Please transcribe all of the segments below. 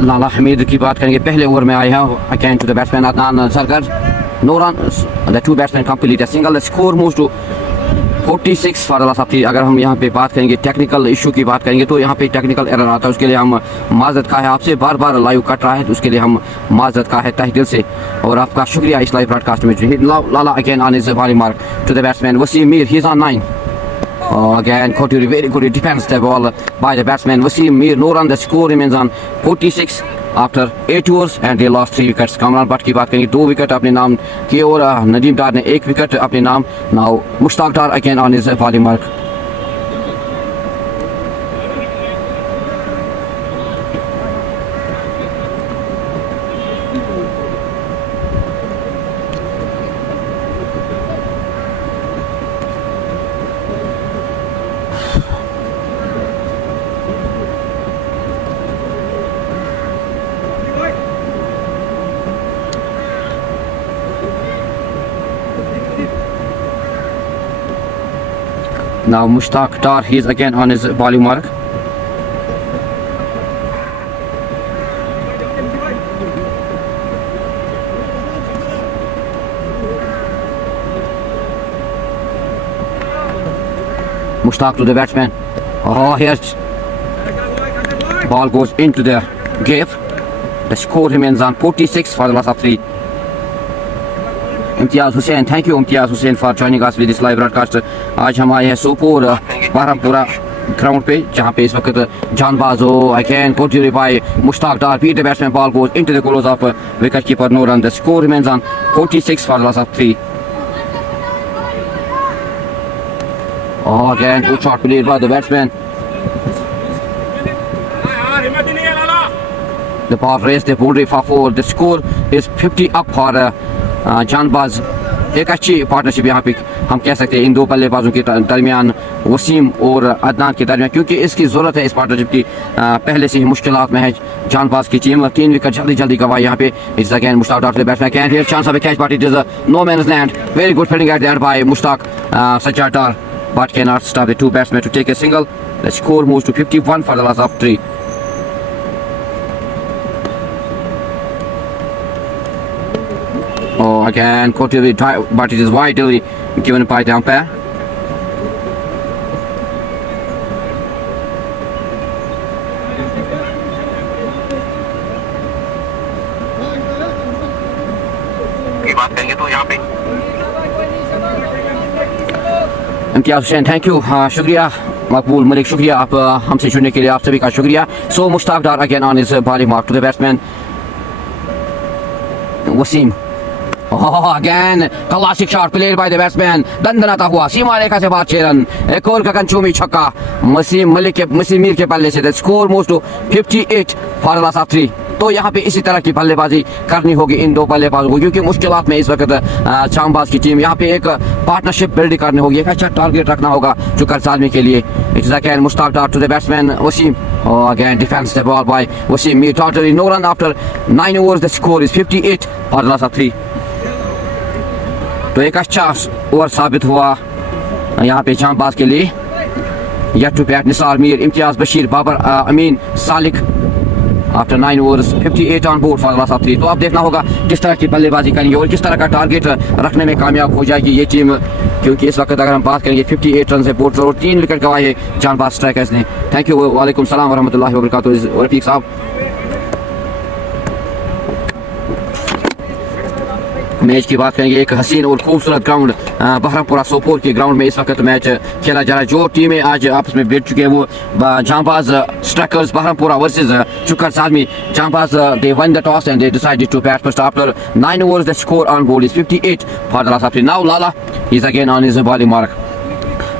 लाला हमीद की बात करेंगे, पहले ओवर में आए हैं again to the batsman Adnan Sargar, no run, the two batsman complete a single, the score moves to 46 for the loss of 3। अगर हम यहाँ पे बात करेंगे टेक्निकल इशू की बात करेंगे तो यहाँ पे टेक्निकल एरर आता है, उसके लिए हम माजरत का है आपसे, बार बार लाइव कट रहा है तो उसके लिए हम माजरत का है तहे दिल से, और आपका शुक्रिया इस लाइव ब्रॉडकास्ट में। Lala again on his bowling mark to the batsman Wasim Mir, he is on 9। Again, Koturi, very good defense the ball by the batsman Wasim Mir. No run, the score remains on 46 after 8 overs and they lost 3 wickets. Kamran Bhatt की बात करेंगे, 2 wicket अपने नाम किए और नदीम डार ने 1 wicket अपने नाम। Now Mushtaq Dar again on his bowling mark. Now Mushtaq Dar, he is again on his bowling mark. Mushtaq to the batsman. Oh, here's ball goes into the gap. The score remains on 46 for the loss of 3. Imtiaz Hussain, thank you Imtiaz Hussain for joining us with this live broadcast. आज हम आए हैं Sopore बहरमपुरा ground पे, जहाँ पे इस वक्त जानबाज हो अगेन कोटरी by Mushtaq Dar, beat the batsman, ball goes into the close of wicket keeper, no run, the score remains on 46 for the loss of 3। Oh, again good shot played by the batsman. The ball raised the boundary for 4. The score is 50 up for जानबाज। एक अच्छी partnership यहाँ पे हम कह सकते हैं इन दो बल्लेबाजों के दरमियान, वसीम और अदनान के दरमियान, क्योंकि इसकी ज़रूरत है इस पार्टनरशिप की। पहले से ही मुश्किलात में है जानबाज की टीम, 3 विकेट जल्दी जल्दी गवाई यहाँ पे। It's again Mushtaq Dar batsman can hear chance of a catch but it is no man's land, very good fielding at the end by Mushtaq Sajjad Dar but cannot stop the 2 batsmen to take a single. The score moves to 51 for the loss of 3. Oh, again caught to the drive, but it is widely given by the umpire. की बात करेंगे तो यहाँ पे इम्तियाज़ Hussain, thank you, हाँ शुक्रिया मकबूल मलिक, शुक्रिया आप हमसे जुड़ने के लिए, आप सभी का शुक्रिया। So Mushtaq Dar again on his bowling mark to the batsman Wasim. Again classic shot played by the batsman, दंदनाता हुआ सीमा रेखा से बाहर 6 रन, एक और गगनचुंबी छक्का वसीम मीर के बल्ले से। The score moves to 58 for the loss of 3। तो यहाँ पे इसी तरह की बल्लेबाजी करनी होगी इन दो बल्लेबाजों को, क्योंकि मुश्किलात में इस वक्त चांबाज की टीम। यहाँ पे एक पार्टनरशिप बिल्ड करनी होगी, एक अच्छा टारगेट रखना होगा जो करसालमी के लिए। It's again Mushtaq Dar to the batsman Wasim, again defence the ball by Wasim Mir, totally no run after 9 overs, the score is 58 for the loss of 3। तो एक अच्छा ओवर साबित हुआ यहाँ पे चांबाज के लिए। Yet to bat Nisar Mir, Imtiaz Bashir, Babar Amin, Salik after 9 overs 58 on board for loss of 3। तो अब देखना होगा किस तरह की बल्लेबाजी करेंगे और किस तरह का टारगेट रखने में कामयाब हो जाएगी ये टीम, क्योंकि इस वक्त अगर हम बात करेंगे 58 रन से बोर्ड और 3 विकेट गवाए हैं जानबाज स्ट्राइकर्स ने। थैंक यू, वालेकुम सलाम वरहमतुल्लाहि वबरकातुहू रफीक साहब। मैच की बात करेंगे, एक हसीन और खूबसूरत ग्राउंड बहरमपुरा सोपोर के ग्राउंड में इस वक्त मैच खेला जा रहा है। जो टीमें आज आपस में भिड़ चुके हैं वो Janbaz strikers Baharampura versus Chukar Salmi. Janbaz they won the toss and they decided to bat first after 9 overs, the score on board is 58 for the loss of 3। Now Lala is again on his bowling mark.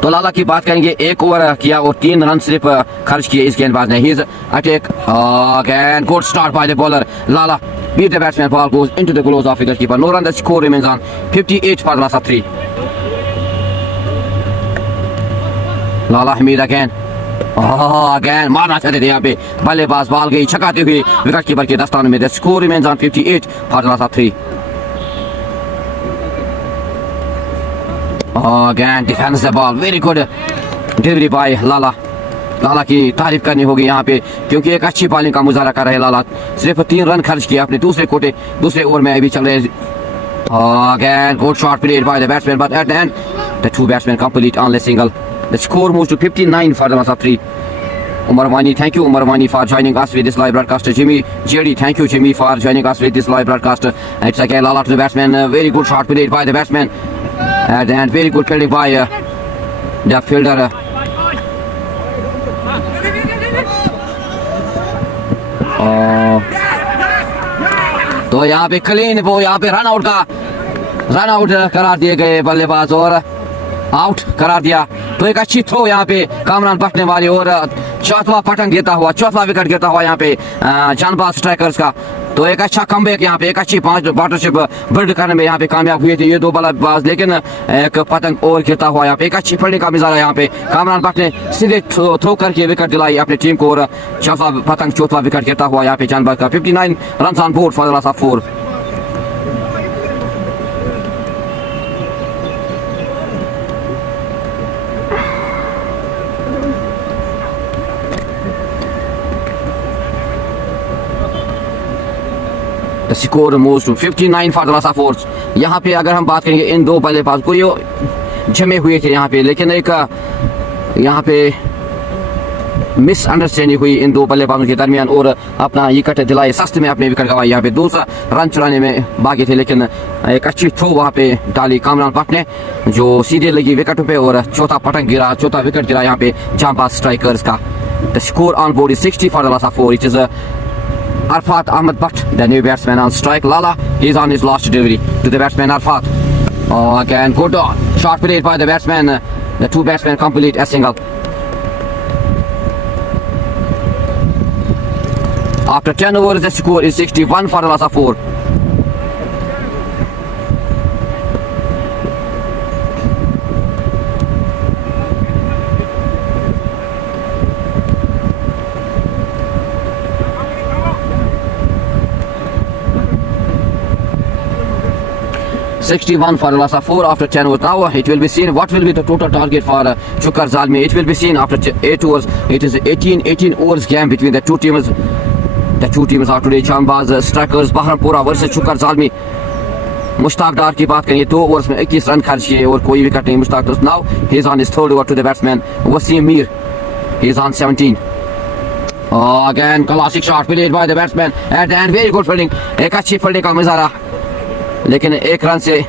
तो लाला की बात करेंगे, 1 ओवर किया और 3 run सिर्फ खर्च किए इस गेंदबाज ने। He is attack again, good start by the bowler Lala, beat the batsman, ball goes into the gloves of wicket keeper, no run, the score remains on 58 for the loss of 3. Lala Hamid again, again मारना चाहते थे यहाँ पे बल्लेबाज, ball गई छकाते हुए wicket keeper के दस्तानों में। The score remains on 58 for the loss of 3। Again defence the ball, very good delivery by Lala. Lala की तारीफ करनी होगी यहाँ पे क्योंकि एक अच्छी बॉलिंग का मुजाहरा कर रहे हैं लाला। सिर्फ 3 रन खर्च किया अपने दूसरे ओवर में अभी चल रहे। Again, good shot played by the batsman, but at the end, the 2 batsmen complete only single. The score moves to 59 for the loss of 3. Umar Wani, thank you Umar Wani for joining us with this live broadcast. Jimmy JD, thank you Jimmy for joining us with this live broadcast. It's again Lala to the batsman. Very good shot played by the batsman. At the end, very good fielding by the fielder. तो यहाँ पे clean वो यहाँ पे run out करार दिए गए बल्लेबाज और आउट करार दिया। तो एक अच्छी थ्रो यहाँ पे कामरान भट्ट ने मारी और चौथा विकेट गिरता हुआ यहाँ पे जानबाज स्ट्राइकर्स का। तो एक अच्छा कमबैक यहाँ पे, एक अच्छी पार्टनरशिप बिल्ड करने में यहाँ पे कामयाब हुए थे ये 2 बल्लेबाज, लेकिन एक पतंग और गिरता हुआ यहाँ पे। एक अच्छी फील्डिंग का मिजाज यहाँ पे कामरान भट्ट ने सीधे थ्रो करके विकेट दिलाई अपनी टीम को और चौथा विकेट गिरता हुआ यहाँ पे जानबाज का। 59 run on board for the loss of 4। The score moves to 59 for the loss of 4। यहाँ पे अगर हम बात करेंगे इन 2 बल्लेबाज को, ये जमे हुए थे यहाँ पे, लेकिन एक यहाँ पे मिसअंडरस्टैंडिंग हुई इन 2 बल्लेबाजों के दरमियान और अपना विकेट दिलाए सस्ते में अपने विकेट गंवाए। यहाँ पे 2 रन चुराने में बाकी थे, लेकिन एक अच्छी थ्रो वहाँ पे डाली कामरान भट्ट ने जो सीधे लगी विकेटों पे और चौथा विकेट गिरा यहाँ पे जांबाज स्ट्राइकर्स का। The score on board is 60 for the loss of 4. It is Arfat Ahmed Bhatt, the new batsman on strike. Lala, he's on his last delivery to the batsman Arfat. Oh, again, good shot played by the batsman. The 2 batsmen complete a single. After 10 overs, the score is 61 for the loss of 4. (61 for the loss of 4 after 10 overs. Now it will be seen what will be the total target for Chukar Zalmi. It will be seen after 8 overs. It is 18 overs game between the 2 teams. The 2 teams are today Janbaz Strikers Bahrampura versus Chukar Zalmi. Mushtaq डार की बात करें 2 overs में 21 run खर्च किए और कोई wicket नहीं मुश्ताक। तो now he is on his third over to the batsman Wasim Mir. He is on 17. Again classic shot played by the batsman at the end. Very good fielding. एक अच्छी फील्डिंग का मुजाहरा, लेकिन 1 रन से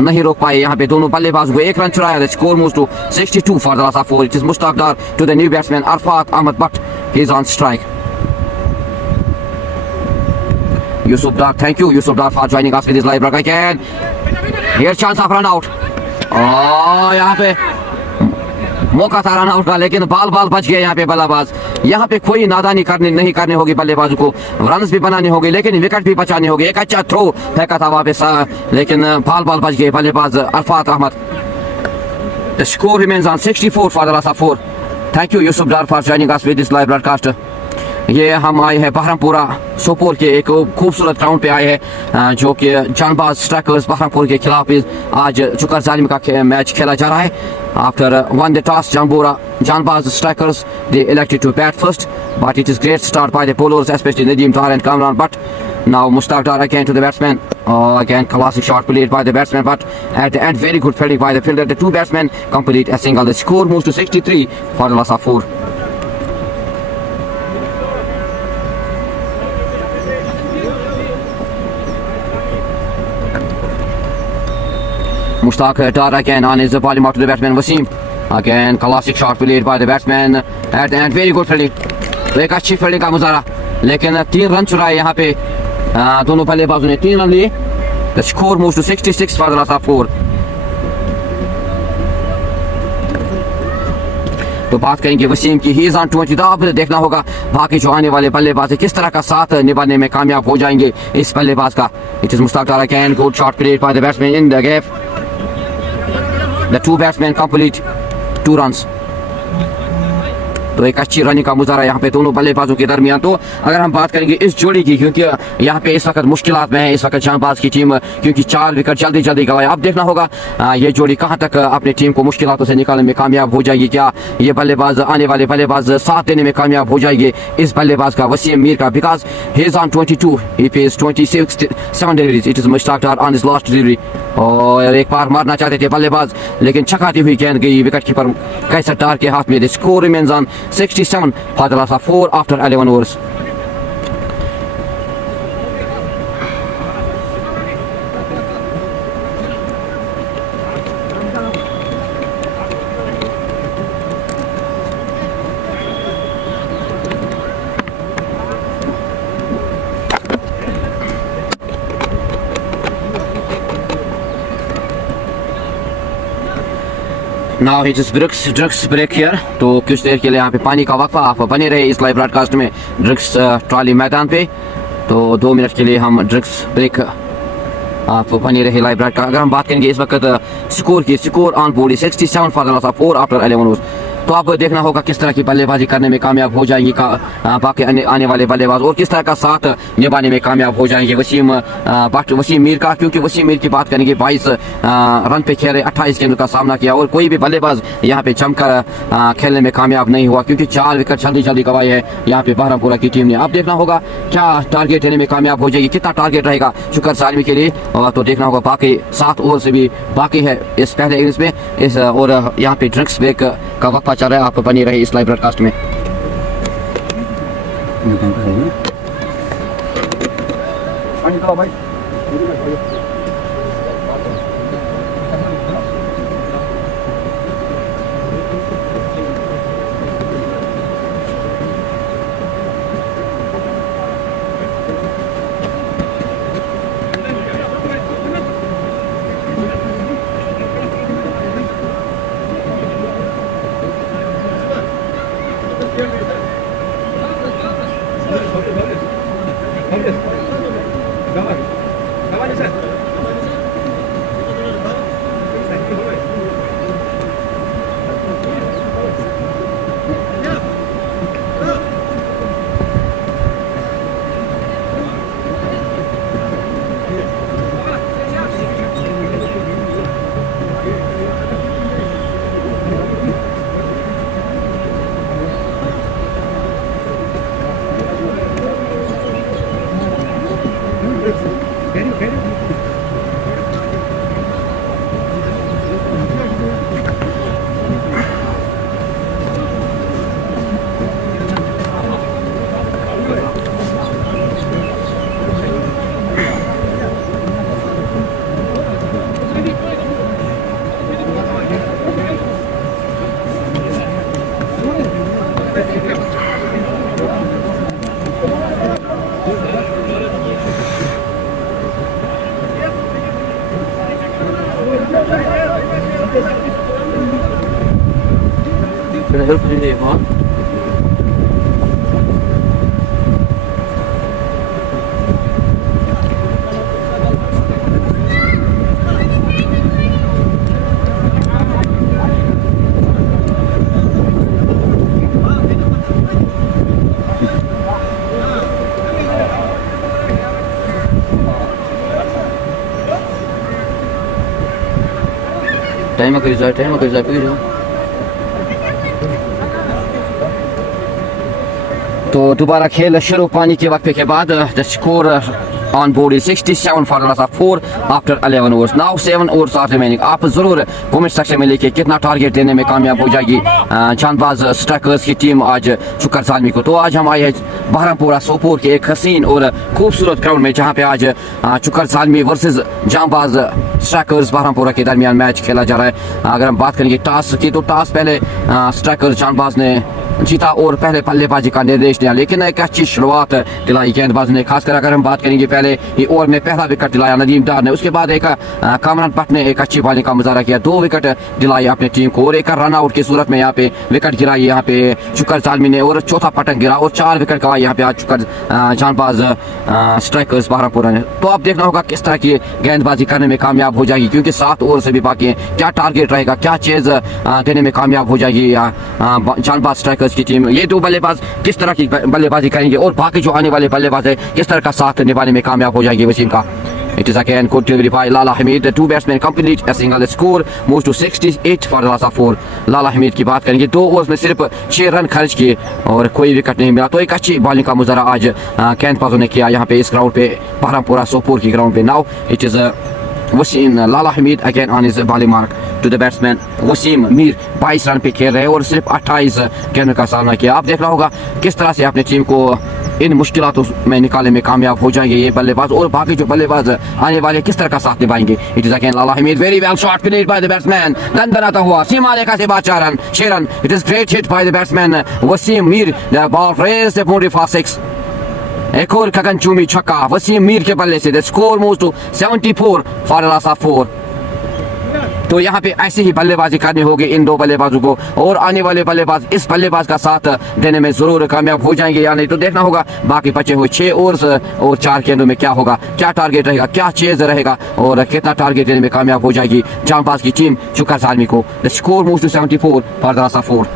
नहीं रोक पाए यहाँ पे दोनों बल्लेबाजों को। 1 रन चुराया। The score moves to 62 for the loss of 4. It is Mushtaq Dar to the new batsman Arfat Ahmed Bhatt. He is on strike. Yusuf Dar, thank you Yusuf Dar for joining us with this live broadcast. Again, here's chance of run out. यहाँ पे मौका था run out का, लेकिन बाल बच गए यहाँ पे बल्लेबाज। यहाँ पे कोई नादानी नहीं करनी होगी बल्लेबाजों को, रन्स भी बनाने होंगे लेकिन विकेट भी बचाने होंगे। एक अच्छा थ्रो फेंका था वहाँ पे लेकिन बाल बच गए बल्लेबाज Arfat Ahmad. The score remains on 64 for the loss of 4. Thank you Yusuf Dar for joining us with this live broadcast. ये हम आए हैं बहरमपुरा सोपोर के एक खूबसूरत ग्राउंड पे आए हैं जो कि जानबाज स्ट्राइकर्स बहरमपुर के खिलाफ आज चुकर जालिम का मैच खेला जा रहा है। After won the toss Janbaz strikers they elected to bat first, but it is great start by the bowlers, especially Nadeem Dar and Kamran Bhatt. Now Mushtaq Dar again to the batsman. Again classic shot played by the batsman, but at the end very good fielding by the fielder. The 2 batsmen complete a single. The score moves to 63 for the loss of 4. Mushtaq Dar again on his bowling out to the batsman Wasim. Again classic shot played by the batsman at the end. Very good fielding. एक अच्छी fielding का मुजाहरा, लेकिन 3 run चुराए यहाँ पे दोनों बल्लेबाजों ने 3 रन लिए। The score moves to 66 for the loss of 4. तो बात करेंगे वसीम की। ही इज ऑन 20. तो अब देखना होगा बाकी जो आने वाले बल्लेबाज किस तरह का साथ निभाने में कामयाब हो जाएंगे इस बल्लेबाज का। It is Mushtaq Dar again. Good shot played by the batsman in the gap. The 2 batsmen complete 2 runs. तो एक अच्छी रनिंग का मुजाहरा यहाँ पे दोनों बल्लेबाजों के दरमियान। तो अगर हम बात करेंगे इस जोड़ी की, क्योंकि यहाँ पे इस वक्त मुश्किलात में है इस वक्त जहांबाज की टीम, क्योंकि 4 विकेट जल्दी जल्दी गवाए। अब देखना होगा ये जोड़ी कहाँ तक अपनी टीम को मुश्किलातों से निकालने में कामयाब हो जाएगी। क्या ये बल्लेबाज आने वाले बल्लेबाज साथ देने में कामयाब हो जाएंगे इस बल्लेबाज का, वसीम मीर का, because he is on 22, he pace 27 deliveries, it is Mushtaq Dar on his last delivery. और एक बार मारना चाहते थे बल्लेबाज, लेकिन छकाती हुई गेंद गई विकेट कीपर कैसर डार के हाथ में। The score remains on 67 for the last 4 after 11 overs. Now it is drinks break here. तो कुछ देर के लिए यहाँ पे पानी का वक्फा, आप बने रहे इस लाइव ब्रॉडकास्ट में ड्रग्स ट्रॉली मैदान पे। तो 2 मिनट के लिए हम ड्रग्स ब्रेक आप बने रहे लाइव ब्रॉडकास्ट। अगर हम बात करेंगे इस वक्त स्कोर की, score on board 67 for the last 4 after 11 overs. तो अब देखना होगा किस तरह की बल्लेबाजी करने में कामयाब हो जाएंगी बाकी आने वाले बल्लेबाज, और किस तरह का साथ निभाने में कामयाब हो जाएंगे वसीम मीर का। क्योंकि वसीम मीर की बात करेंगे 22 रन पे खेले, 28 गेंदों का सामना किया, और कोई भी बल्लेबाज यहाँ पे जमकर खेलने में कामयाब नहीं हुआ, क्योंकि 4 विकेट जल्दी जल्दी गवाए हैं यहाँ पे बहरामपुरा की टीम ने। अब देखना होगा क्या टारगेट देने में कामयाब हो जाएगी, कितना टारगेट रहेगा शुक्र सालमी के लिए। तो देखना होगा, बाकी 7 ओवर से भी बाकी है इस पहले इनिंग्स में इस, और यहाँ पे ड्रग्स ब्रेक का वक्त चल रहा है। आप बनी रहे इस लाइव ब्रॉडकास्ट में। Can I help you name, huh? Time अगर जाए फिर तो दोबारा खेल शुरू पानी के वक्त के बाद। The score on board 67 for the last 4 after 11 overs. Now 7 overs are remaining. आप जरूर कमेंट सेक्शन में लिखिए कितना टारगेट देने में कामयाब हो जाएगी चांदबाज स्ट्राइकर्स की टीम आज शुक्र सालमी को। तो आज हम आए हैं बहरामपुरा सोपोर के एक हसीन और खूबसूरत ग्राउंड में, जहां पे आज शुक्र सालमी वर्सेस जांबाज स्ट्राइकर्स बहरामपुरा के दरमियान मैच खेला जा रहा है। अगर हम बात करेंगे टॉस की, तो टॉस पहले स्ट्राइकर्स जांबाज ने जीता और पहले बल्लेबाजी का निर्देश दिया, लेकिन एक अच्छी शुरुआत दिलाई गेंदबाज ने। खासकर अगर हम बात करेंगे पहले ही ओवर में पहला विकेट दिलाया नदीम डार ने, उसके बाद एक कामरान भट्ट ने एक अच्छी बॉलिंग का मुजाहरा किया, 2 विकेट दिलाई अपनी टीम को, और एक रन आउट की सूरत में यहाँ पे विकेट गिराई यहाँ पे शुक्र सालमी ने, और चौथा पटक गिरा और 4 विकेट गवाए यहाँ पे आज शुक्र जांबाज स्ट्राइकर्स बहरामपुरा ने। तो अब देखना होगा किस तरह की गेंदबाजी करने में कामयाब हो जाएगी, क्योंकि 7 ओवर से भी बाकी है। क्या टारगेट रहेगा, क्या चेज देने में कामयाब हो जाएगी जांबाज स्ट्राइकर्स स्ट्राइकर्स की टीम, ये दो बल्लेबाज किस तरह की बल्लेबाजी करेंगे और बाकी जो आने वाले बल्लेबाज है किस तरह का साथ निभाने में कामयाब हो जाएंगे वसीम का। It is again good delivery by Lala Hamid. The two batsmen complete a single. The score moves to 68 for the loss of 4. Lala Hamid की बात करेंगे, 2 ओवर्स में सिर्फ 6 रन खर्च किए और कोई विकेट नहीं मिला। तो एक अच्छी बॉलिंग का मुजाहरा आज गेंदबाजों ने किया यहाँ पे इस ग्राउंड पे, बहरामपुरा सोपोर की ग्राउंड पे। Now it is Wasim Lala Hamid again on his bowling mark to the batsman Wasim Mir 22 run पे खेल रहे हैं और सिर्फ 28 गेंदों का सामना किया। आप देख रहा होगा किस तरह से अपनी टीम को इन मुश्किलातों में निकालने में कामयाब हो जाएंगे ये बल्लेबाज और बाकी जो बल्लेबाज आने वाले किस तरह का साथ निभाएंगे। It is again Lala Hamid, very well shot finish by the batsman, दंदनाता हुआ सीमा रेखा से बाद 6 run. It is great hit by the batsman Wasim Mir, the ball raised the boundary for 6। एक और गगनचुंबी छक्का वसीम मीर के बल्ले से, the score moves to 74 for the loss of 4। तो यहाँ पे ऐसे ही बल्लेबाजी करनी होगी इन दो बल्लेबाजों को और आने वाले बल्लेबाज इस बल्लेबाज का साथ देने में जरूर कामयाब हो जाएंगे या नहीं। तो देखना होगा बाकी बचे हुए 6 ओवर्स और 4 गेंदों में क्या होगा, क्या टारगेट रहेगा, क्या चेज रहेगा और कितना टारगेट देने में कामयाब हो जाएगी जांबाज की टीम शुक्र सालमी को। The score moves to 74 for the loss of 4।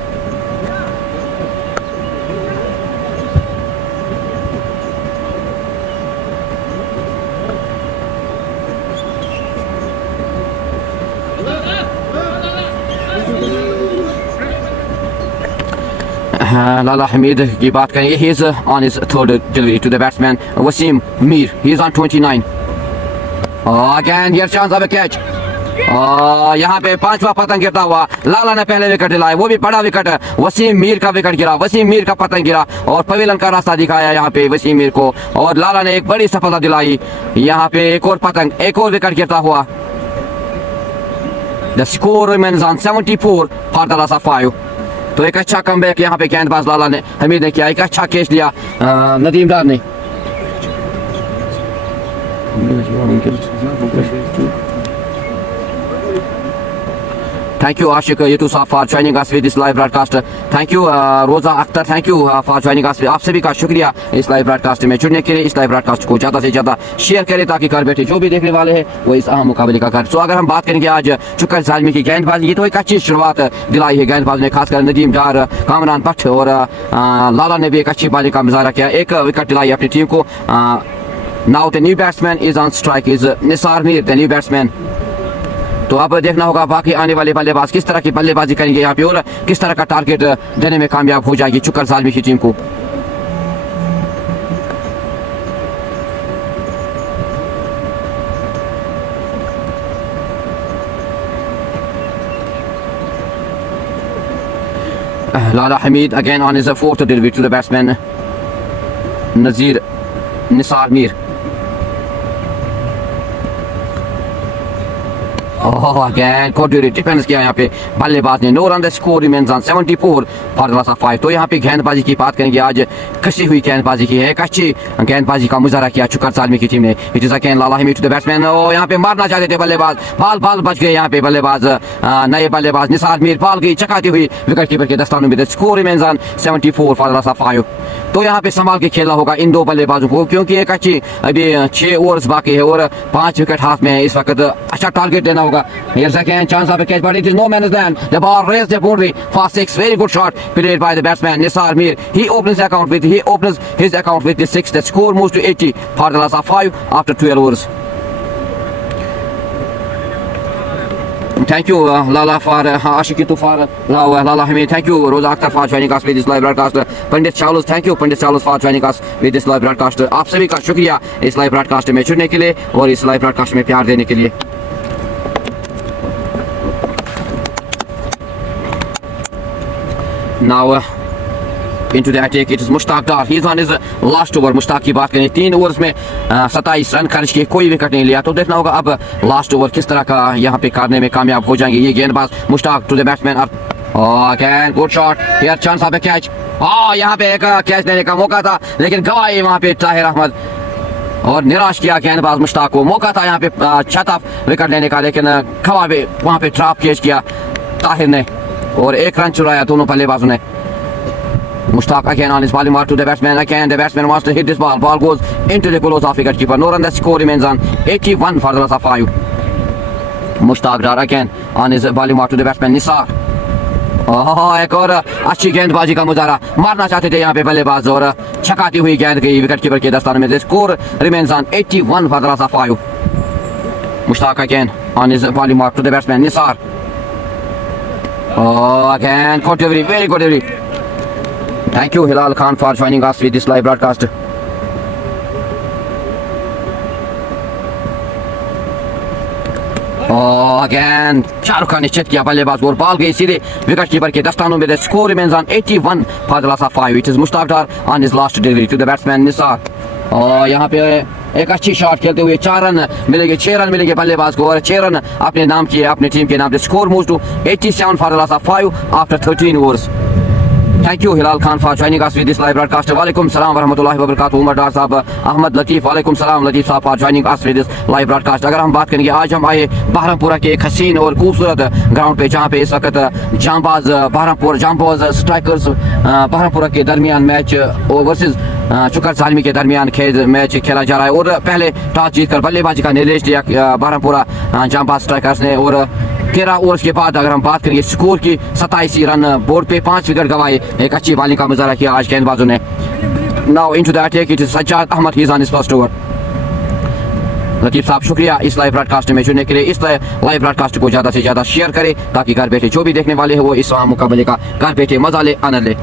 Lala Hamid की बात करेंगे, he is on his third delivery to the batsman Wasim Mir, he is on 29. Again here chance of a catch. यहाँ पे 5वां पतंग गिरता हुआ, लाला ने पहले विकेट दिलाया, वो भी बड़ा विकेट है, वसीम मीर का विकेट गिरा, वसीम मीर का पतंग गिरा और पवेलियन का रास्ता दिखाया यहाँ पे वसीम मीर को और लाला ने एक बड़ी सफलता दिलाई। यहाँ पे एक और पतंग, एक और विकेट गिरता हुआ। The score remains on 74 for the loss of 5. तो एक अच्छा कमबैक यहाँ पे गेंदबाज लाला ने हमीद ने किया, एक अच्छा कैच लिया नदीम डार ने। Thank you Ashik Yusuf for joining us with this live broadcast. Thank you Roza Akhtar, thank you for joining us. आप सभी का शुक्रिया इस लाइव ब्रॉडकास्ट में जुड़ने के लिए। इस लाइव ब्रॉडकास्ट को ज़्यादा से ज़्यादा शेयर करें ताकि घर बैठे जो भी देखने वाले हैं वो इस अहम मुकाबले का कर। तो अगर हम बात करेंगे आज शुक्र सालमी की गेंदबाजी, ये तो एक अच्छी शुरुआत दिलाई है गेंदबाज ने, खासकर नदीम डार, कामरान भट्ट और लाला ने भी एक अच्छी बॉलिंग का मुजाहरा किया, एक विकेट दिलाई अपनी टीम को। Now the new batsman is on strike, is Nisar Mir the new batsman. तो अब देखना होगा बाकी आने वाले बल्लेबाज किस तरह की बल्लेबाजी करेंगे यहाँ पे और किस तरह का टारगेट देने में कामयाब हो जाएगी शुक्र सालमी की टीम को। Lala Hamid again on his fourth delivery to the batsman Nazir Nisar Mir. Again कोड्यूरी डिफेंस किया यहाँ पे बल्लेबाज ने। No run, the score remains on 74 for the loss of 5। तो यहाँ पे गेंदबाजी की बात करेंगे, आज कसी हुई गेंदबाजी की है, एक अच्छी गेंदबाजी का मुजाहरा किया शुक्र सालमी की टीम ने। It is again Lala Hamid to the batsman, यहाँ पे मारना चाहते थे बल्लेबाज, बाल बच गए यहाँ पे बल्लेबाज, नए बल्लेबाज निसार मीर, बाल गई चकाती हुई विकेट कीपर के दस्तानों में। The score remains on 74 for the loss of 5। तो यहाँ पे संभाल के खेलना होगा इन दो बल्लेबाजों को क्योंकि एक अच्छी अभी 6 ओवर्स बाकी है और 5 विकेट हाथ में है इस वक्त, अच्छा टारगेट देना होगा। Here's again chance of a catch, but it is no man's land. The ball raised the boundary for 6. Very good shot played by the batsman Nisar Mir. He opens his account with the 6. The score moves to 80 for the loss of 5 after 12 overs. Thank you Lala for Ashikitu for Lala Hamid. Thank you Roza Akhtar for joining us with this live broadcast. Pandit Chalus, thank you Pandit Chalus for joining us with this live broadcast. आप सभी का शुक्रिया इस live broadcast में जुड़ने के लिए और इस लाइव ब्रॉडकास्ट में प्यार देने के लिए। Now into the attack it is Mushtaq Dar, he is on his last over। Mushtaq की बात करें, 3 ओवर्स में 27 रन खर्च किए, कोई विकेट नहीं लिया। तो देखना होगा अब लास्ट ओवर किस तरह का यहाँ पे करने में कामयाब हो जाएंगे ये गेंदबाज। Mushtaq to the batsman, again good shot, here chance of a catch. यहाँ पे एक कैच लेने का मौका था लेकिन गवाई वहाँ पे ताहिर अहमद और निराश किया गेंदबाज मुश्ताक को। मौका था यहाँ पे छठा विकेट लेने का लेकिन गवा पे वहाँ पे ड्रॉप कैच किया ताहिर ने और 1 रन चुराया दोनों बल्लेबाजों ने। Mushtaq again on his bowling mark to the batsman. Again the batsman wants to hit this ball. Ball goes into the close of wicket keeper. No run, the score remains on 81 for the loss of 5. Mushtaq Dar again on his bowling mark to the batsman Nisar. एक और अच्छी गेंदबाजी का मुजाहरा, मारना चाहते थे यहाँ पे बल्लेबाज और छकाती हुई गेंद गई विकेट कीपर के दस्ताने में। Score remains on 81 for the loss of 5. Mushtaq again on his volley mark to the batsman Nisar. Again good delivery, very good delivery. Thank you Hilal Khan for joining us with this live broadcast. Again Shahrukh Khan निश्चित किया बल्लेबाज और ball गई सीधे wicket keeper के दस्तानों में। Score remains on 81 for the loss of 5. It is Mushtaq Dar on his last delivery to the batsman Nisar. और यहाँ पे एक अच्छी शॉट खेलते हुए 4 रन मिलेंगे, 6 रन मिलेंगे बल्लेबाज को और 6 रन अपने नाम किए, अपने टीम के नाम से। Score moves to 87 for the loss of 5 after 13 overs. Thank you Hilal Khan for joining us with this live broadcast. Walaikum salam wa rahmatullahi wa barakatuh. Umar Dar साहब, Ahmad Latif, walaikum salam Latif साहब for joining us with this live broadcast. अगर हम बात करेंगे, आज हम आए बहरमपुरा के एक हसीन और खूबसूरत ग्राउंड पे, जहाँ पे इस वक्त जांबाज स्ट्राइकर्स बहरमपुरा के दरमियान मैच वर्सेस चुकर जालमी के दरमियान मैच खेला जा रहा है। और पहले टॉस जीतकर बल्लेबाजी का निर्देश दिया बहरमपुरा जांबाज स्ट्राइकर्स ने और 13 ओवर्स के बाद अगर हम बात करेंगे स्कोर की 87 रन, बोर्ड पे 5 विकेट गंवाए। एक अच्छी बॉलिंग का मुजाहरा किया आज गेंदबाजों ने। Now into the attack it is Sajjad Ahmed, he is on his first over. Latif साहब शुक्रिया इस लाइव ब्रॉडकास्ट में जुड़ने के लिए। इस लाइव ब्रॉडकास्ट को ज़्यादा से ज़्यादा शेयर करें ताकि घर बैठे जो भी देखने वाले हैं वो इस मुकाबले का घर बैठे मजा ले, आनंद ले।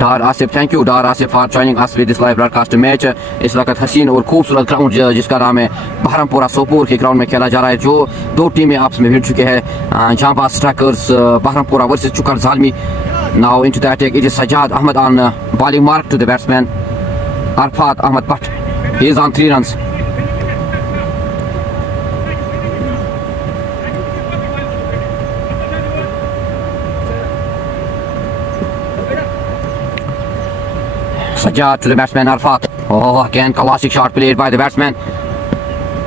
Dar Asif, thank you Dar Asif for joining us with this live broadcast. Match इस वक्त हसीन और खूबसूरत ग्राउंड जिसका नाम है बहरमपुरा सोपोर के ग्राउंड में खेला जा रहा है, जो 2 टीमें आपस में भिड़ चुके हैं। Janbaz strikers Baharampura versus Chukar Zalmi. Now into the attack it is Sajjad Ahmed on bowling mark to the batsman Arafat Ahmed Bhat, he is on 3 runs. Sajjad to the batsman Arfat. Again classic shot played by the batsman.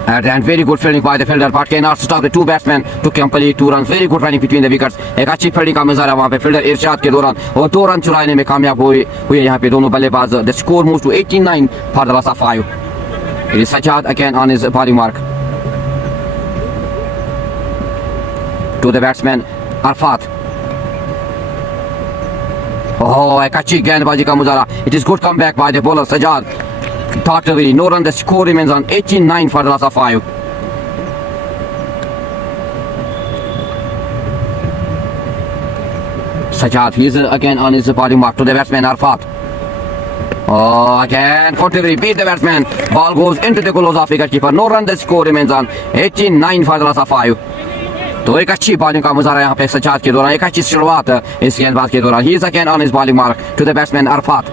And very good fielding by the fielder, but cannot stop the 2 batsmen to complete 2 runs. Very good running between the wickets. एक अच्छी fielding का मुजाहरा वहाँ पे fielder इरशाद के दौरान और 2 run चुराने में कामयाब हुए यहाँ पे दोनों बल्लेबाज। The score moves to 89 for the loss of 5. It is Sajjad again on his body mark to the batsman Arfat. एक अच्छी गेंदबाजी का मुजाहरा। It is good comeback by the bowler Sajjad. Thought delivery, no run. The score remains on 89 for the loss of 5. Sajjad, he is again on his body mark to the batsman Arfat. Again good delivery, beat the batsman. Ball goes into the gloves of wicket keeper. No run. The score remains on 89 for the loss of 5. तो एक अच्छी bowling का मुजाहरा यहाँ पे सज्जाद के दौरान, एक अच्छी शुरुआत इस गेंदबाज के दौरान। He is again on his bowling mark to the batsman Arafat.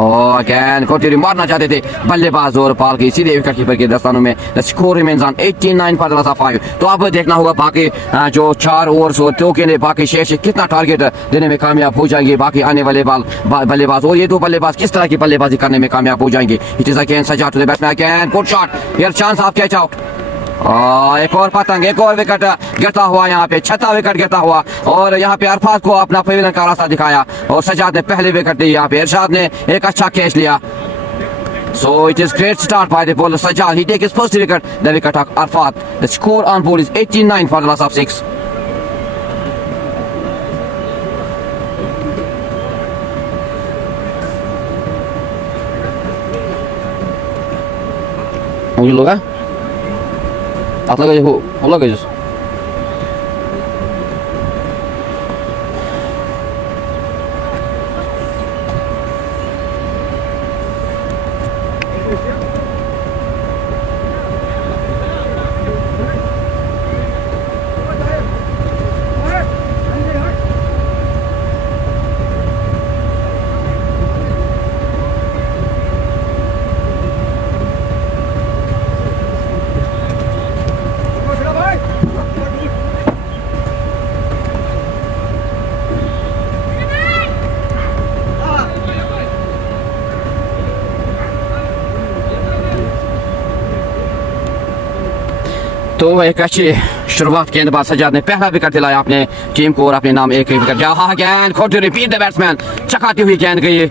Again कोटिरी मारना चाहते थे बल्लेबाज और बॉल की सीधे विकेट कीपर के दस्तानों में। The score remains on 89 for the loss of 5. तो अब देखना होगा बाकी जो 4 ओवर्स होते हैं के लिए बाकी शेष कितना टारगेट देने में कामयाब हो जाएंगे बाकी आने वाले बल्लेबाज, और ये 2 बल्लेबाज किस तरह की बल्लेबाजी करने में कामयाब हो जाएंगे। It is again Sajjad to the batsman. Again good shot, here chance of catch out. एक और पतंग, एक और विकेट गिरता हुआ यहाँ पे, 6था विकेट गिरता हुआ और यहाँ पे अरफात को अपना पवेलियन का रास्ता दिखाया और सज्जाद ने पहले विकेट दी। यहाँ पे इरशाद ने एक अच्छा कैच लिया। So it is great start by the bowler Sajjad. He takes his first wicket, the wicket of Arfat. The score on board is 89 for the loss of 6. मुझे लगा atla gaya ola gayız. तो एक अच्छी शुरुआत गेंदबाज सजाद ने पहला wicket दिलाया अपने टीम को और अपने नाम एक विकेट गया। हाँ गेंद खोटी रिपीट द बैट्समैन, चकाती हुई गेंद गई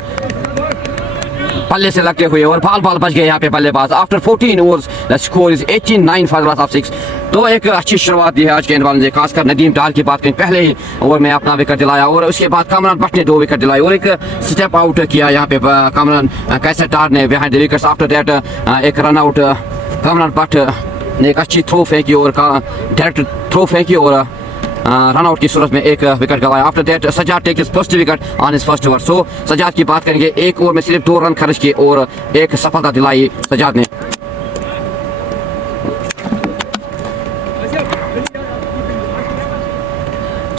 पल्ले से लगते हुए और बाल बच गए यहाँ पे बल्लेबाज। After 14 overs the score is 89 for the loss of 6। तो एक अच्छी शुरुआत दी है आज गेंदबाज ने, खासकर नदीम डार की बात करें, पहले ही ओवर में अपना विकेट दिलाया और उसके बाद कामरान भट्ट ने 2 विकेट दिलाए और एक स्टेप आउट किया यहाँ पे कामरान कैसे डार ने behind the wickets. After that एक रन आउट कामरान भट्ट ने एक अच्छी थ्रो फेंकी और डायरेक्ट थ्रो फेंकी और रन आउट की सूरत में एक विकेट गवाया। After that Sajjad take his first wicket on his first over. So Sajjad की बात करेंगे, एक ओवर में सिर्फ 2 रन खर्च किए और एक सफलता दिलाई सजाद ने।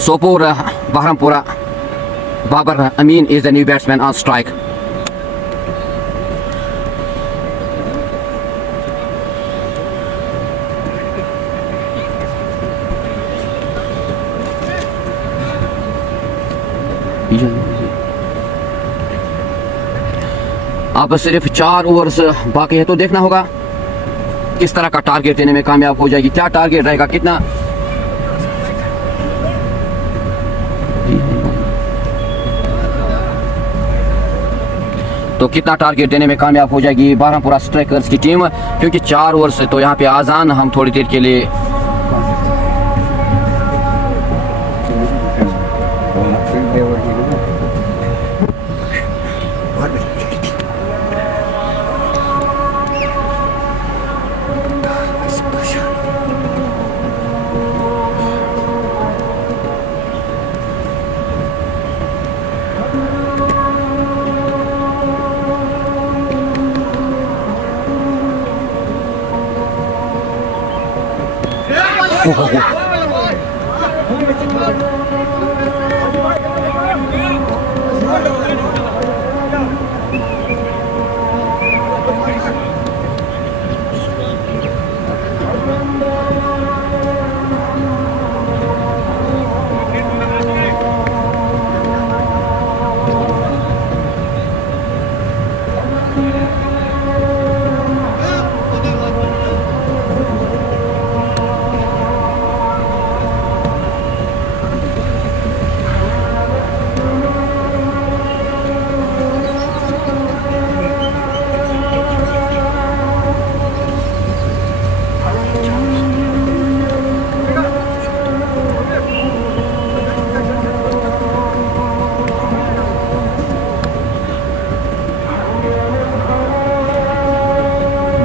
Sopore Baharampura Babar Amin is the new batsman on strike. अब सिर्फ 4 ओवर्स बाकी है तो देखना होगा किस तरह का टारगेट देने में कामयाब हो जाएगी, क्या टारगेट रहेगा, कितना टारगेट देने में कामयाब हो जाएगी बहरमपुरा स्ट्राइकर्स की टीम, क्योंकि 4 ओवर्स तो यहाँ पे आजान हम थोड़ी देर के लिए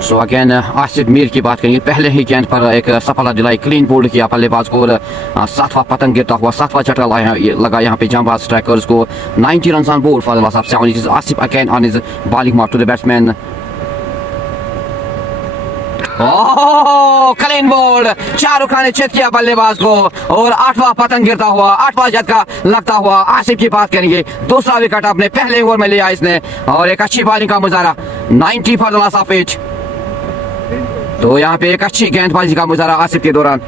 सो अगेन आसिफ मीर की बात करेंगे, पहले ही गेंद पर एक सफलता दिलाई, क्लीन बोल्ड किया बल्लेबाज को और 7वां पतंग गिरता हुआ 7वां झटका लगा यहाँ पे जांबाज स्ट्राइकर्स को. 90 run on board for the loss of 7. It is Asif again on his bowling mark to the batsman. Clean bowled, Shahrukh Khan ने चित किया बल्लेबाज को और 8वां पतंग गिरता हुआ 8वां झटका लगता हुआ आसिफ की बात करेंगे. 2रा विकेट अपने पहले ओवर में लिया इसने और एक अच्छी बॉलिंग का मुजाहरा. 90 फॉर द लॉस ऑफ 8. तो यहाँ पे एक अच्छी गेंदबाजी का मुजाहरा आसिफ के दौरान.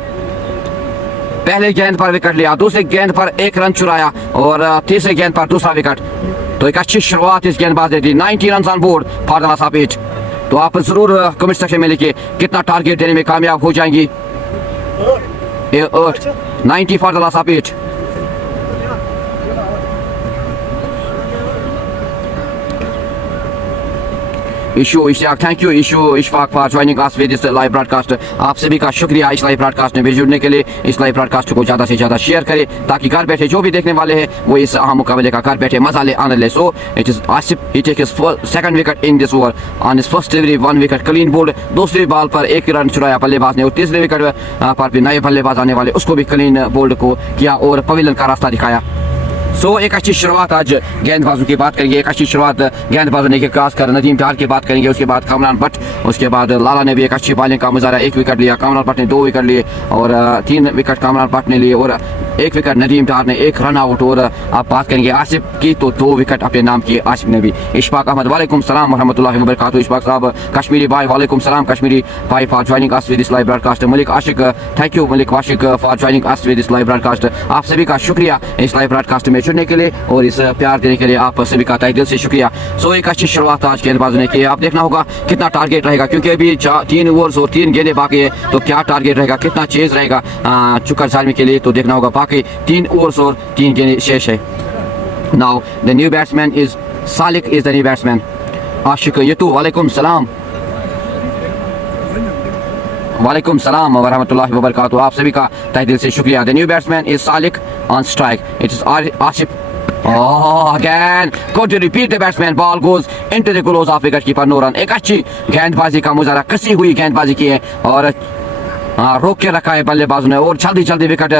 पहले गेंद पर विकेट लिया, दूसरे गेंद पर 1 रन चुराया और तीसरे गेंद पर 2रा विकेट. तो एक अच्छी शुरुआत इस गेंदबाज ने दी. 90 run on board for the loss of 8. तो आप जरूर कमेंट सेक्शन में लिखिए कितना टारगेट देने में कामयाब हो जाएंगी. 8 90 for the loss of 8. Ishu Ishtiyaq, thank you Ishu Ishfaq for joining us with this live broadcast. आप सभी का शुक्रिया इस लाइव ब्रॉडकास्ट में जुड़ने के लिए. इस लाइव ब्रॉडकास्ट को ज़्यादा से ज़्यादा शेयर करें ताकि घर बैठे जो भी देखने वाले हैं वो इस अहम मुकाबले का घर बैठे मजा ले आनंद ले. So it is Asif, he take his second wicket in this over on his first delivery. 1 wicket clean bowled. दूसरी बॉल पर 1 रन चुराया बल्लेबाज ने और तीसरे विकेट पर भी नए बल्लेबाज आने वाले उसको भी क्लीन बोल्ड को किया और पवेलियन का रास्ता दिखाया. सो एक अच्छी शुरुआत आज गेंदबाजों की बात करेंगे, एक अच्छी शुरुआत गेंदबाजों ने खास कर नदीम टार की बात करेंगे, उसके बाद कामरान भट्ट, उसके बाद लाला ने भी एक अच्छी बॉलिंग का मुजाहरा, 1 विकेट लिया, कामरान भट्ट ने 2 विकेट लिए और 3 विकेट कामरान भट्ट ने लिए और 1 विकेट नदीम टार ने, 1 रन आउट। और आप बात करेंगे आसिफ की तो 2 विकेट अपने नाम किए आसिफ ने भी। इशफाक अहमद वालेकुम सलाम रहमतुल्लाहि व बरकातहू। इशफाक साहब कश्मीरी भाई वालेकुम सलाम कश्मीरी भाई for joining us with this live broadcast. Malik Ashiq thank you Malik Ashiq for joining us with this live broadcast. आप सभी का शुक्रिया इस लाइव ब्रॉडकास्ट में जुड़ने के लिए और इस प्यार देने के लिए आप सभी का तहे दिल से शुक्रिया। सो एक अच्छी शुरुआत आज गेंदबाजों ने की। आप देखना होगा कितना टारगेट रहेगा क्योंकि अभी 3 ओवर्स और 3 गेंदें बाकी है, तो क्या टारगेट रहेगा, कितना चेज रहेगा चुकर जालमी के लिए, तो देखना होगा। बाकी 3 ओवर्स और 3 गेंदें शेष है। Now the new batsman is Salik is the new batsman. Ashiq Yatoo वालेकुम सलाम वालेकुम सलाम व रहमतुल्लाहि व बरकातहू। आप सभी का तहे दिल से शुक्रिया। The new batsman is Salik on strike, it is Asif. Oh, again, go to repeat the batsman. Ball goes into the gloves of wicket keeper. No run. एक अच्छी गेंदबाजी का मुजाहरा, कसी हुई गेंदबाजी की है और रोक के रखा है बल्लेबाजों ने और जल्दी जल्दी विकेट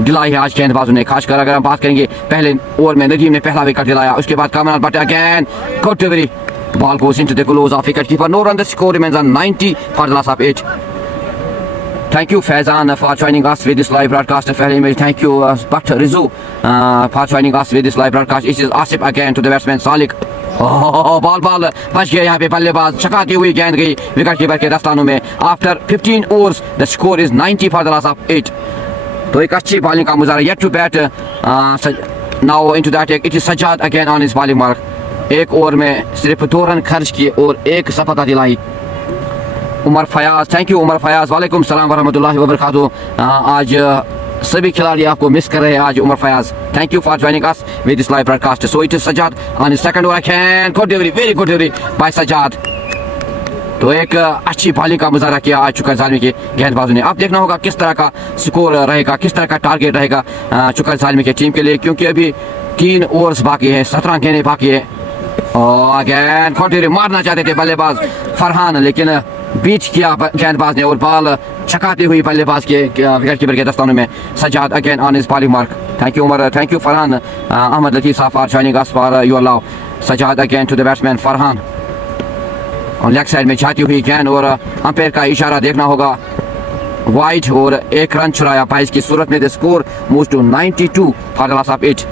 दिलाई है आज गेंदबाजों ने। खासकर अगर हम बात करेंगे पहले ओवर में नदीम ने पहला विकेट दिलाया, उसके बाद Kamran Bhat again go to very ball गोes into the gloves of wicket keeper. No run. The score remains on 90 for the loss of 8. Thank you Faizan for joining us with this live broadcast. Thank you Bhatt Rizu for joining us with this live broadcast. It is Asif again to the batsman Salik. Ball बच गया यहाँ पे बल्लेबाज, चकाती हुई गेंद गई wicket keeper के दस्तानों में। After 15 overs the score is 90 for the loss of 8। तो एक अच्छी बॉलिंग का मुजाहरा। Yet to bat now into that it is Sajjad again on his bowling mark. 1 over में सिर्फ 2 रन खर्च किए और 1 सफलता दिलाई। उमर फयाज, थैंक यू उमर फयाज वालेकुम सलाम वरहमतुल्लाहि वबरकातुहू। आज सभी खिलाड़ी आपको मिस कर रहे हैं आज Umar Fayaz. Thank you for joining us with this live broadcast. So it is Sajad on second over can good delivery, very good delivery by Sajad. तो एक अच्छी बॉलिंग का मुजाहरा किया आज चुकर जालमी के गेंदबाजों ने। अब देखना होगा किस तरह का स्कोर रहेगा, किस तरह का टारगेट रहेगा चुकर जालमी की टीम के लिए, क्योंकि अभी 3 ओवर्स बाकी है, 17 गेंदें बाकी है। और अगेन कंटिन्यू मारना चाहते थे बल्लेबाज फरहान, लेकिन बीच किया गेंदबाज ने और बॉल छकाती हुई बल्लेबाज के विकेट कीपर के दस्तानों में। Sajjad again on his bowling mark. Thank you Umar, thank you Farhan Ahmad Latif sahab for joining us for your love. Sajjad again to the batsman Farhan और लेग साइड में जाती हुई गेंद और अंपायर का इशारा देखना होगा वाइड और 1 रन चुराया 22 की सूरत में। The score moves to 92 for the loss of 8।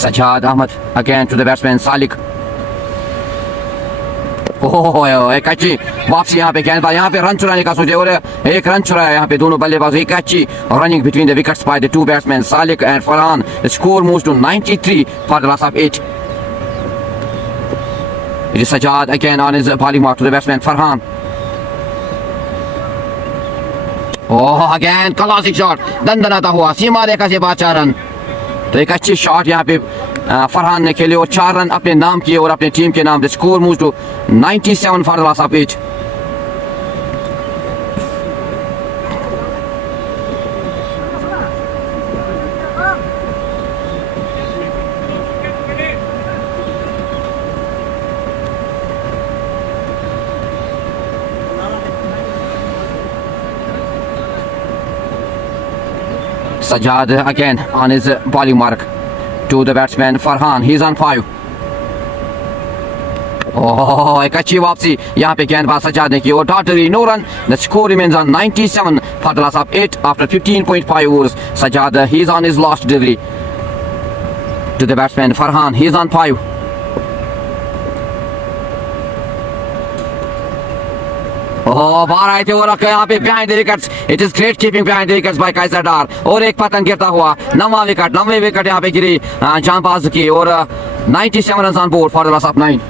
Sajad Ahmed again to the batsman Salik. ओह एक अच्छी वापसी यहाँ पे गेंदबाज यहाँ पे रन चुराने का सोचे और 1 रन चुराया यहाँ पे दोनों बल्लेबाज। एक अच्छी running between the wickets by the 2 batsman Salik and Farhan. The score moves to 93 for the loss of 8. It is Sajad again on his bowling mark to the batsman Farhan. Oh again classic shot, दंदनाता हुआ सीमा रेखा से बाद 4 run. तो एक अच्छी shot यहाँ पे फरहान ने खेले और 4 रन अपने नाम किए और अपने टीम के नाम। The score moves to 97 for the loss of 8। Sajad again on his bowling mark to the batsman Farhan. He's on 5. Oh, एक अच्छी वापसी यहाँ पे गेंदबाज सजाद ने की और डॉटरी no run. The score remains on 97 for the loss of 8 after 15.5 overs. Sajad he's on his last delivery to the batsman Farhan. He's on 5. बाहर आए थे और यहाँ पे behind the wickets. It is great keeping behind the wickets by Kaiser Dar. और एक पतंग गिरता हुआ 9वां विकेट यहाँ पे गिरी जांबाज की और 97 runs on board for the loss of 9.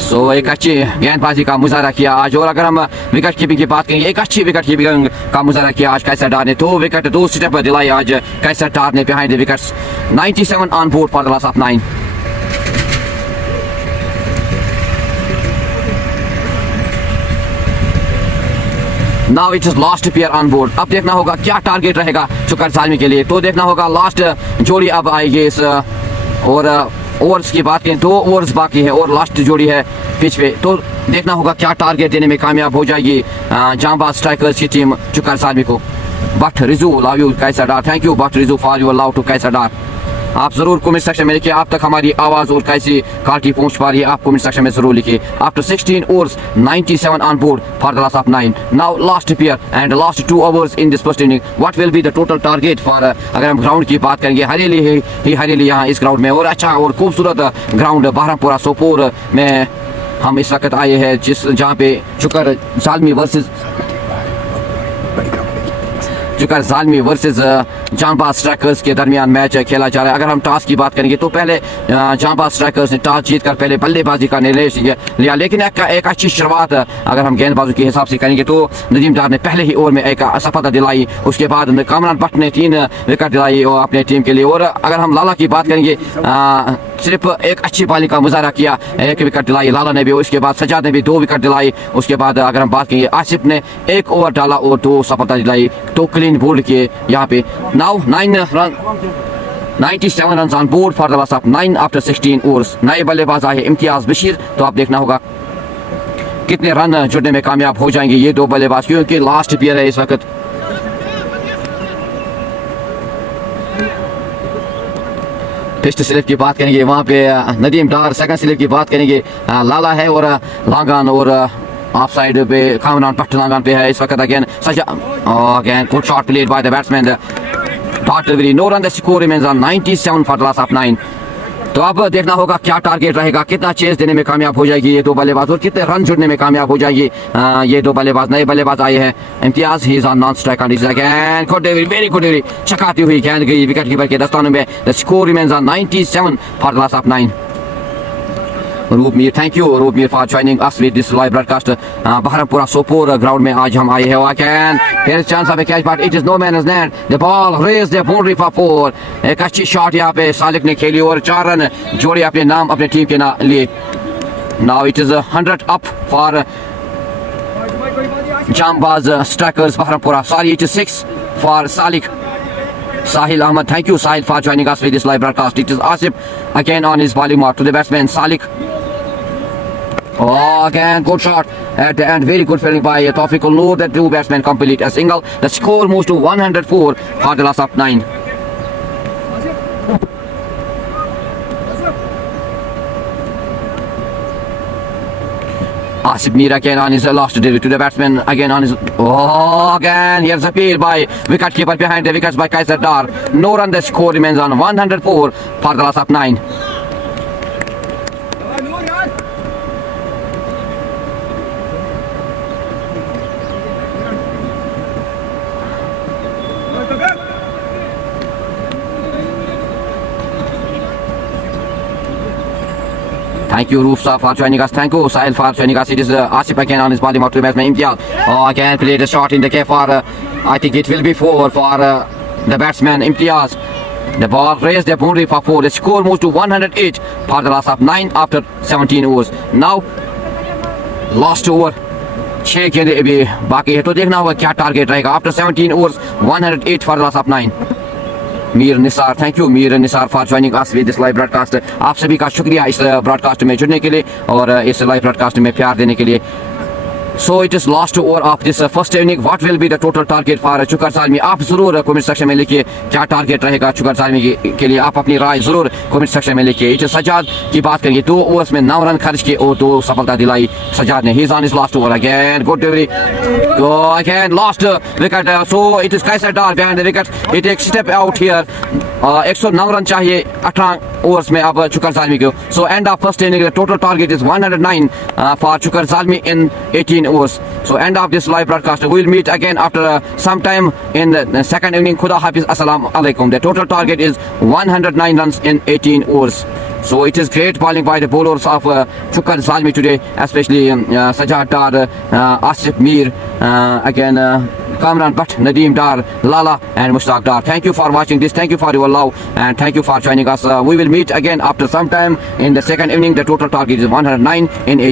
सो एक अच्छी गेंदबाजी का मुजाहरा किया आज। और अगर हम विकेट कीपिंग की बात करेंगे, एक अच्छी विकेट कीपिंग का मुजाहरा किया आज कैसर डार ने। 2 विकेट 2 स्टेप दिलाई आज कैसर डार ने behind the wickets. 97 on board for the loss of 9। Now it is last pair on board. अब देखना होगा क्या टारगेट रहेगा शुकर जालमी के लिए। तो देखना होगा लास्ट जोड़ी अब आएगी इस और ओवर्स की बात करें 2 ओवर्स बाकी है और लास्ट जोड़ी है पिच पे। तो देखना होगा क्या टारगेट देने में कामयाब हो जाएगी जांबाज स्ट्राइकर्स की टीम शुकर जालमी को। Butt Rizu love you Kaiser Dar, thank you Butt Rizu for your love to Kaiser Dar. आप जरूर कमेंट सेक्शन में लिखिए आप तक हमारी आवाज़ और कैसी क्वालिटी पहुंच पा रही है, आप कमेंट सेक्शन में जरूर लिखिए। After 16 overs 97 on board for the loss of 9, now last pair and last 2 overs in this first inning, what will be the total target for अगर हम ग्राउंड की बात करेंगे हरियाली ही हरियाली यहाँ इस ग्राउंड में और अच्छा और खूबसूरत ग्राउंड बहरामपुरा सोपोर में हम इस वक्त आए हैं जहाँ पे शुकर जालमी वर्सेस जांबाज स्ट्राइकर्स के दरमियान मैच खेला जा रहा है। अगर हम टॉस की बात करेंगे तो पहले जांबाज स्ट्राइकर्स ने टॉस जीतकर पहले बल्लेबाजी का निर्णय लिया, लेकिन एक अच्छी शुरुआत अगर हम गेंदबाजों के हिसाब से करेंगे तो नदीम डार ने पहले ही ओवर में एक सफलता दिलाई। उसके बाद कामरान भट्ट ने 3 विकेट दिलाई अपने टीम के लिए। और अगर हम लाला की बात करेंगे सिर्फ एक अच्छी बॉलिंग का मुजाहरा किया, 1 विकेट दिलाई लाला ने भी। उसके बाद सजाद ने भी 2 विकेट दिलाई। उसके बाद अगर हम बात करेंगे आसिफ ने 1 ओवर डाला और 2 सफलता दिलाई, तो क्लीन बोल्ड किए यहाँ पे। Now 97 runs on board for the loss of 9 after 16 overs। नए बल्लेबाज आए इम्तियाज बशीर, तो आप देखना होगा कितने रन जुड़ने में कामयाब हो जाएंगे ये 2 बल्लेबाज, क्योंकि लास्ट पेयर है इस वक्त। फर्स्ट स्लिप की बात करेंगे वहाँ पे नदीम डार, सेकंड स्लिप की बात करेंगे लाला है और लांगान और ऑफ साइड पे कामरान भट्ट लांगान पे है इस वक्त। Again again good shot played by the batsman dot delivery, no run the score remains on 97 for the loss of 9। तो अब देखना होगा क्या टारगेट रहेगा, कितना चेस देने में कामयाब हो जाएगी ये 2 बल्लेबाज और कितने रन जुड़ने में कामयाब हो जाएगी ये 2 बल्लेबाज। नए बल्लेबाज आए हैं Imtiyaz, he is on non strike end again good delivery, very good delivery, चकाती हुई गेंद गई विकेट कीपर के दस्तानों में। The score remains on 97 for the loss of 9। Rupmir, thank you Rupmir for joining us with this live broadcast. Baharampura Sopore ground में आज हम आए हैं। Again there is chance of a catch but it is no man's land, the ball raise the boundary for 4। एक अच्छी shot यहाँ पे सालिक ने खेली और 4 रन जोड़े अपने नाम अपने टीम के नाम लिए। Now it is 100 up for Janbaz strikers Baharampura, sorry it is 6 for Salik. Sahil Ahmed, thank you Sahil for joining us with this live broadcast. It is Asif again on his bowling mark to the batsman Salik. Oh, again good shot at the end, very good fielding by Tawfiq Noor. The 2 batsmen complete a single. The score moves to 104 for the loss of 9. Asif Mir again on his last delivery to the batsman again on his again here's a appeal by wicket keeper behind the wickets by Kaiser Dar. No run, the score remains on 104 for the loss of 9. Thank you Roof for joining us. Thank you Sahil for joining us. It is Asif again on his body mark to batsman Imtiaz. Again played a shot in the K for I think it will be 4 for the batsman Imtiaz. The ball raised the boundary for 4. The score moves to 108 for the loss of 9 after 17 overs. Now last over 6 गेंदें अभी बाकी है, तो देखना होगा क्या target रहेगा। After 17 overs 108 for the loss of 9. Mir Nisar, thank you Mir Nisar for joining us with this live broadcast. आप सभी का शुक्रिया इस ब्रॉडकास्ट में जुड़ने के लिए और इस लाइव ब्रॉडकास्ट में प्यार देने के लिए। So it is last over of this first inning. What will be the total target for शुकर जालमी? आप जरूर कमेंट सेक्शन में लिखिए क्या टारगेट रहेगा शुकर जालमी के लिए। आप अपनी राय जरूर कमेंट सेक्शन में लिखिए। इट सजाद की बात करेंगे 2 ओवर्स में 9 रन खर्च किए और 2 सफलता दिलाई सजाद ने। He is on his last over again good delivery again last wicket. So it is Kaiser Dar behind the wicket, it take step out here. 109 run चाहिए 18 ओवर्स में अब शुकर जालमी को। So end of first inning the total target is 109 for Shukar Zalmi in 18 overs. So end of this live broadcast. We will meet again after some time in the second inning. Khuda Hafiz, Assalamu alaikum. The total target is 109 runs in 18 overs. So it is great bowling by the bowlers of Shukar Zalmi today, especially Sajad Dar, Asif Mir, again Kamran Bhatt, Nadeem Dar, Lala and Mushtaq Dar. Thank you for watching this. Thank you for your love and thank you for joining us. We will meet again after some time in the second inning. The total target is 109 in 18.